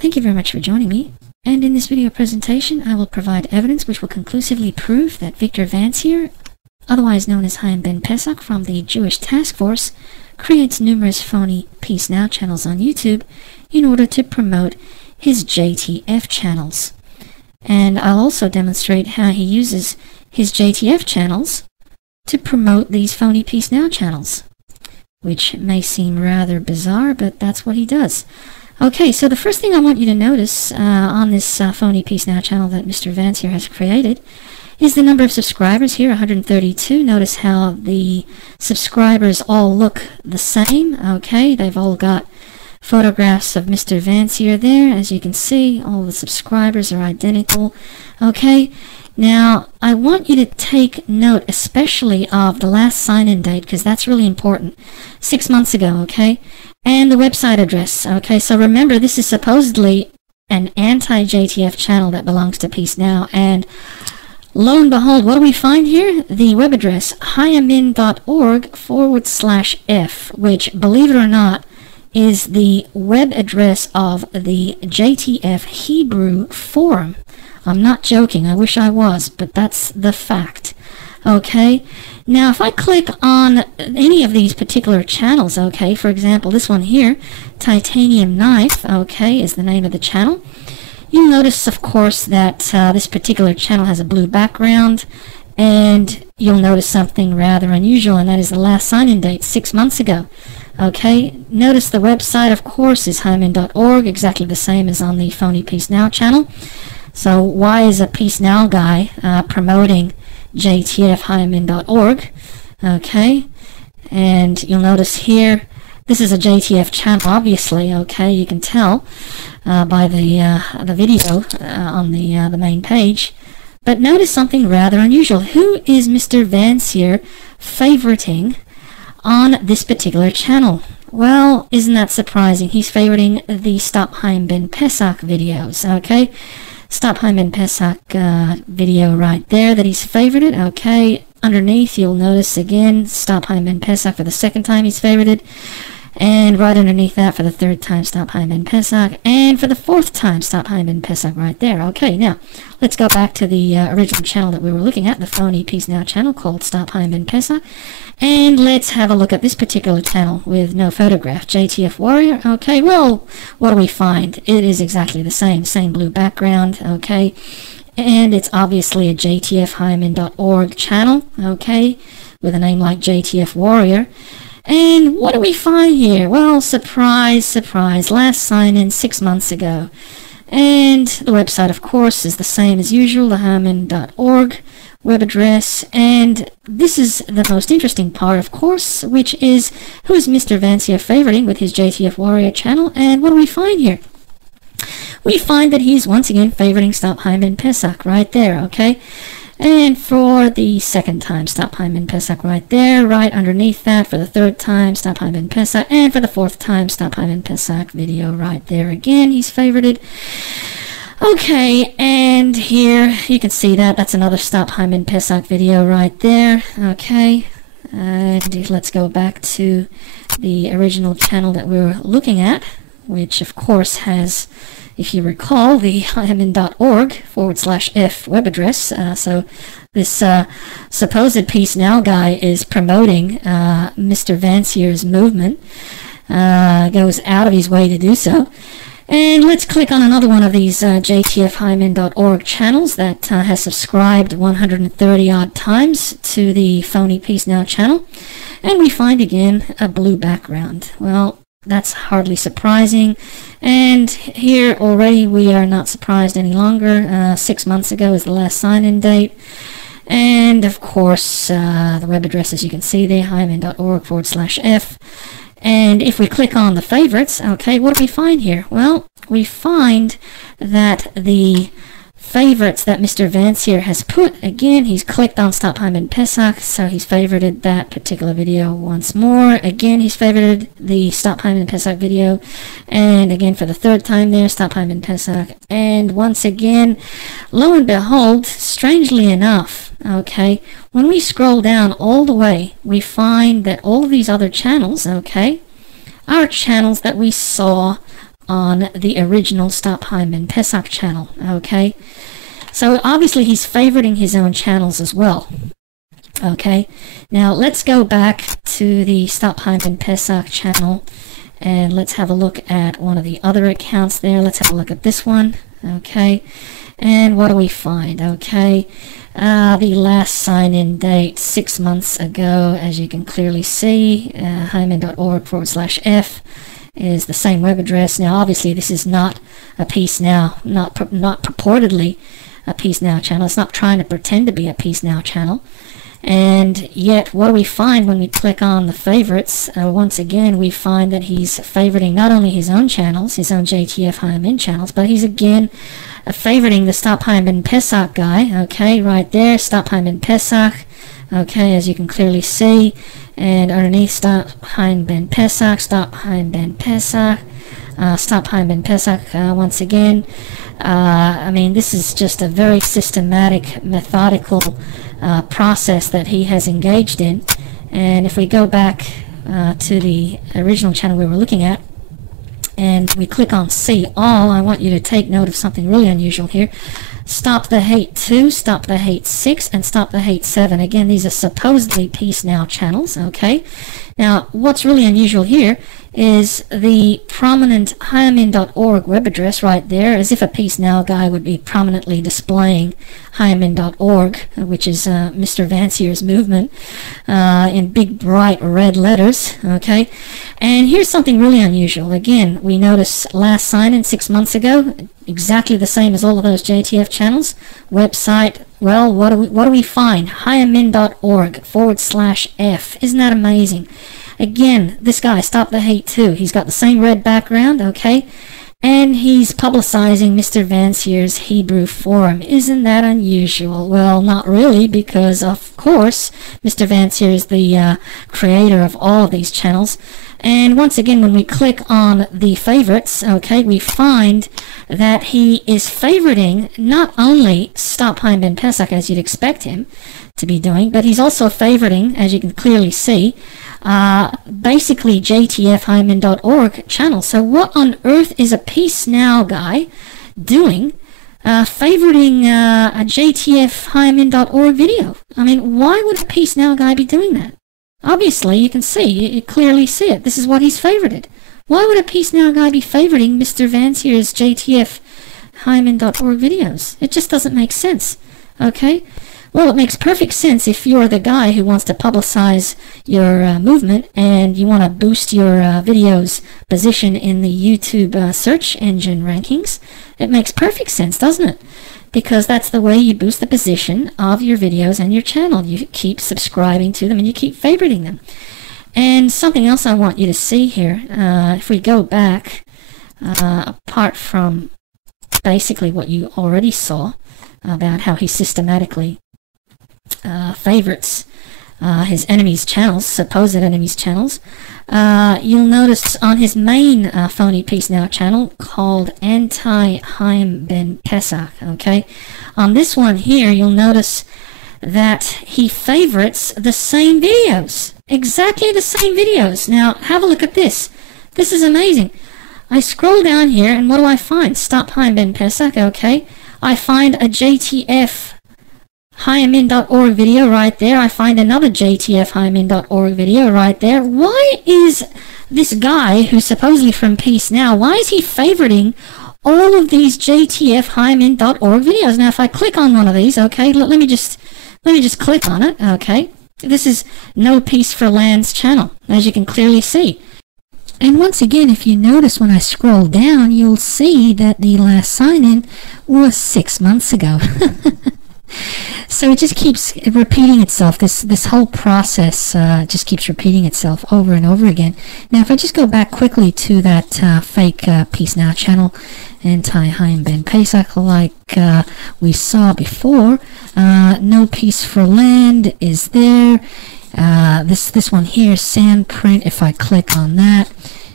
Thank you very much for joining me. And in this video presentation, I will provide evidence which will conclusively prove that Victor Vancier, otherwise known as Chaim Ben Pesach from the Jewish Task Force, creates numerous phony Peace Now channels on YouTube in order to promote his JTF channels. And I'll also demonstrate how he uses his JTF channels to promote these phony Peace Now channels, which may seem rather bizarre, but that's what he does. Okay, so the first thing I want you to notice on this phony Peace Now channel that Mr. Vancier has created is the number of subscribers here, 132. Notice how the subscribers all look the same. Okay, they've all got photographs of Mr. Vancier there. As you can see, all the subscribers are identical. Okay, now I want you to take note especially of the last sign-in date, because that's really important. 6 months ago, okay? And the website address. Okay, so remember, this is supposedly an anti-JTF channel that belongs to Peace Now, and lo and behold, what do we find here? The web address, hyamin.org/f, which, believe it or not, is the web address of the JTF Hebrew forum. I'm not joking, I wish I was, but that's the fact. Okay, now if I click on any of these particular channels, okay, for example, this one here, Titanium Knife, okay, is the name of the channel. You'll notice, of course, that this particular channel has a blue background, and you'll notice something rather unusual, and that is the last sign-in date, 6 months ago. Okay, notice the website, of course, is hyamin.org, exactly the same as on the phony Peace Now channel. So why is a Peace Now guy promoting JTF hyamin.org? Okay, and you'll notice here, this is a JTF channel, obviously. Okay, you can tell by the video on the main page. But notice something rather unusual. Who is Mr. Vancier favoriting on this particular channel? Well, isn't that surprising? He's favoriting the Stop Chaim Ben Pesach videos. Okay, Stop Chaim Ben Pesach video right there that he's favorited. Okay, underneath you'll notice again Stop Chaim Ben Pesach for the second time he's favorited, and right underneath that for the third time Stop Chaim Ben Pesach, and for the fourth time Stop Chaim Ben Pesach right there. Okay, now let's go back to the original channel that we were looking at, the phony Peace Now channel called Stop Chaim Ben Pesach, and let's have a look at this particular channel with no photograph, JTF Warrior. Okay, well, what do we find? It is exactly the same blue background, okay, and it's obviously a JTF hyamin.org channel, okay, with a name like JTF Warrior. And what do we find here? Well, surprise, surprise, last sign-in 6 months ago. And the website, of course, is the same as usual, the hyamin.org web address. And this is the most interesting part, of course, which is who is Mr. Vancier favoriting with his JTF Warrior channel. And what do we find here? We find that he's once again favoriting Stop Chaim Ben Pesach right there, okay? And for the second time, Stop Chaim Ben Pesach right there, right underneath that for the third time, Stop Chaim Ben Pesach, and for the fourth time, Stop Chaim Ben Pesach video right there again, he's favorited. Okay, and here you can see that, that's another Stop Chaim Ben Pesach video right there, okay. And let's go back to the original channel that we were looking at, which of course has, if you recall, the hyamin.org/f web address. So this supposed Peace Now guy is promoting Mr. Vancier's movement, goes out of his way to do so. And let's click on another one of these JTF hyamin.org channels that has subscribed 130 odd times to the phony Peace Now channel. And we find again a blue background. Well, that's hardly surprising, and here already we are not surprised any longer. 6 months ago is the last sign-in date, and of course the web address, as you can see there, hyamin.org/f. And if we click on the favorites, okay, what do we find here? Well, we find that the favorites that Mr. Vancier has put, again, he's clicked on Stop Chaim Ben Pesach, so he's favorited that particular video once more. Again, he's favorited the Stop Chaim Ben Pesach video, and again for the third time there, Stop Chaim Ben Pesach. And once again, lo and behold, strangely enough, okay, when we scroll down all the way, we find that all of these other channels, okay, are channels that we saw on the original Stop Chaim Ben Pesach channel, okay? So obviously he's favoriting his own channels as well. Okay, now let's go back to the Stop Chaim Ben Pesach channel and let's have a look at one of the other accounts there. Let's have a look at this one. Okay, and what do we find? Okay, the last sign-in date 6 months ago, as you can clearly see, chaimbin.org/f is the same web address. Now obviously this is not a Peace Now, not purportedly a Peace Now channel. It's not trying to pretend to be a Peace Now channel. And yet, what do we find when we click on the favorites? Once again, we find that he's favoriting not only his own channels, his own JTF Chaim Ben channels, but he's again favoriting the Stop Chaim Ben Pesach guy. Okay, right there, Stop Chaim Ben Pesach. Okay, as you can clearly see, and underneath Stop Chaim Ben Pesach, Stop Chaim Ben Pesach, Stop Chaim Ben Pesach. Once again, I mean, this is just a very systematic, methodical process that he has engaged in. And if we go back to the original channel we were looking at, and we click on See All, I want you to take note of something really unusual here. Stop the Hate 2, Stop the Hate 6, and Stop the Hate 7. Again, these are supposedly Peace Now channels, okay? Now, what's really unusual here is the prominent chaimbin.org web address right there, as if a Peace Now guy would be prominently displaying chaimbin.org, which is Mr. Vancier's movement, in big bright red letters, okay? And here's something really unusual. Again, we notice last sign-in 6 months ago, exactly the same as all of those JTF channels. Website, well, what do we find? chaimbin.org/f. Isn't that amazing? Again, this guy, Stop the Hate 2, he's got the same red background, okay? And he's publicizing Mr. Vancier's Hebrew forum. Isn't that unusual? Well, not really, because of course, Mr. Vancier is the creator of all of these channels. And once again, when we click on the favorites, okay, we find that he is favoriting not only Stop Chaim Ben Pesach, as you'd expect him to be doing, but he's also favoriting, as you can clearly see, basically JTFchaimbin.org channel. So what on earth is a Peace Now guy doing favoriting a JTFchaimbin.org video? I mean, why would a Peace Now guy be doing that? Obviously, you can see, you clearly see it. This is what he's favorited. Why would a Peace Now guy be favoriting Mr. Vancier's JTFchaimbin.org videos? It just doesn't make sense, okay? Well, it makes perfect sense if you're the guy who wants to publicize your movement and you want to boost your video's position in the YouTube search engine rankings. It makes perfect sense, doesn't it? Because that's the way you boost the position of your videos and your channel. You keep subscribing to them and you keep favoriting them. And something else I want you to see here, if we go back, apart from basically what you already saw about how he systematically favorites his enemies' channels, supposed enemies' channels, you'll notice on his main phony Peace Now channel called AntiChaimBenPesach, okay? On this one here, you'll notice that he favorites the same videos, exactly the same videos. Now, have a look at this. This is amazing. I scroll down here, and what do I find? Stop Chaim Ben Pesach, okay? I find a JTF chaimbin.org video right there. I find another JTF chaimbin.org video right there. Why is this guy, who's supposedly from Peace Now, why is he favoriting all of these JTF chaimbin.org videos? Now, if I click on one of these, okay, let me just click on it, okay. This is No Peace for Land's channel, as you can clearly see. And once again, if you notice when I scroll down, you'll see that the last sign-in was 6 months ago. So it just keeps repeating itself. This whole process just keeps repeating itself over and over again. Now, if I just go back quickly to that fake Peace Now channel, AntiChaimBenPesach, like we saw before, No Peace for Land is there. This one here, Sandprint. If I click on that,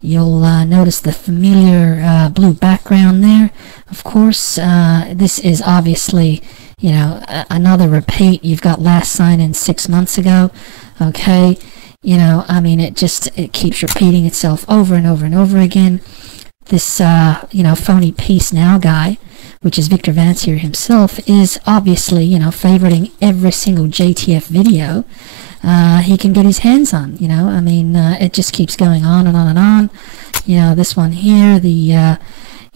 you'll notice the familiar blue background there. Of course, this is obviously, you know, another repeat. You've got last sign-in 6 months ago, okay? You know, I mean, it keeps repeating itself over and over and over again. this phony Peace Now guy, which is Victor Vancier himself, is obviously, favoriting every single JTF video he can get his hands on. I mean, it just keeps going on and on and on. This one here, the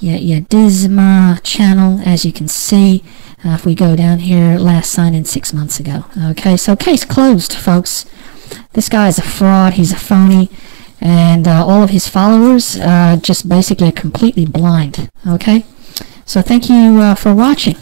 Disma channel, as you can see, if we go down here, last signed in 6 months ago. Okay, so case closed, folks. This guy is a fraud. He's a phony. And all of his followers just basically are completely blind. Okay, so thank you for watching.